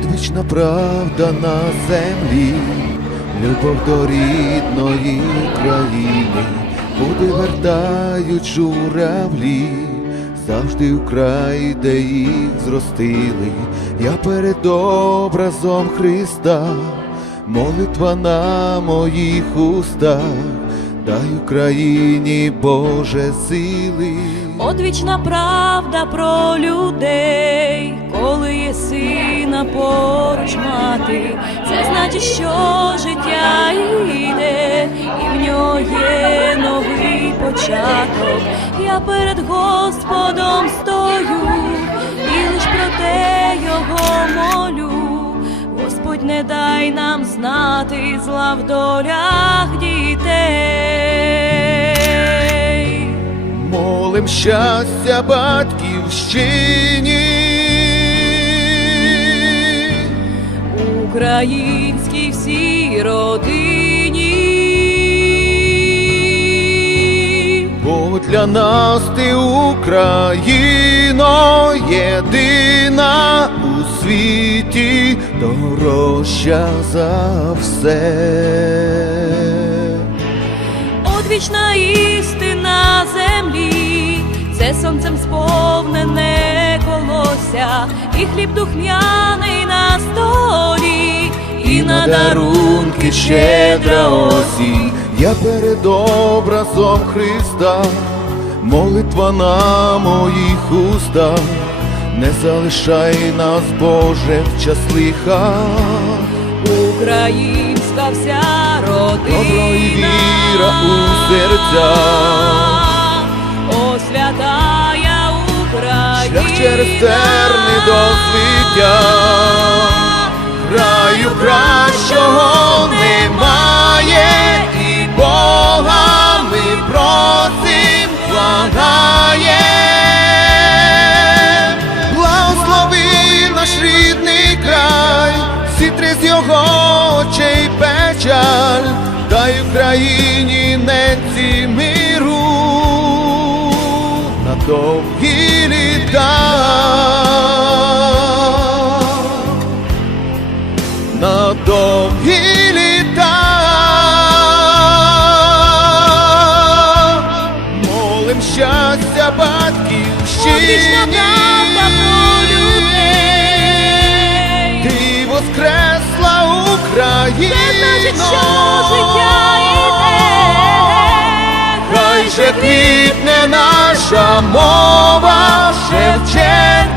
Одвічна правда на землі, любов до рідної країни, куди вертають журавлі, завжди у край, де їх зростили, я перед образом Христа, молитва на моїх устах, дай Україні Боже сили. Одвічна правда про людей, коли є сина поруч мати, це значить, що життя йде, і в нього є новий початок. Я перед Господом стою, і лиш про те його молю. Господь не дай нам знати зла в долях дітей. Молим щастя батьківщині. Українській всій родині. Бо для нас ти Україно єдина у світі дорожча за все. Одвічна істина це сонцем сповнене колося, і хліб духмяний на столі, і на дарунки щедра осінь. Я перед образом Христа, молитва на моїх устах, не залишай нас, Боже, в час лиха. Українська вся родина. Добро і віра у серцях. Святая Україна. Шлях через терни до свіття, краю кращого немає, і Бога ми просим, благає. Благослови наш рідний край, сітри з його очей печаль, дай Україні довгі літа. На довгі літа. Молим щастя батьківщині. Ти воскресла Україно. Же квітне наша мова Шевченковим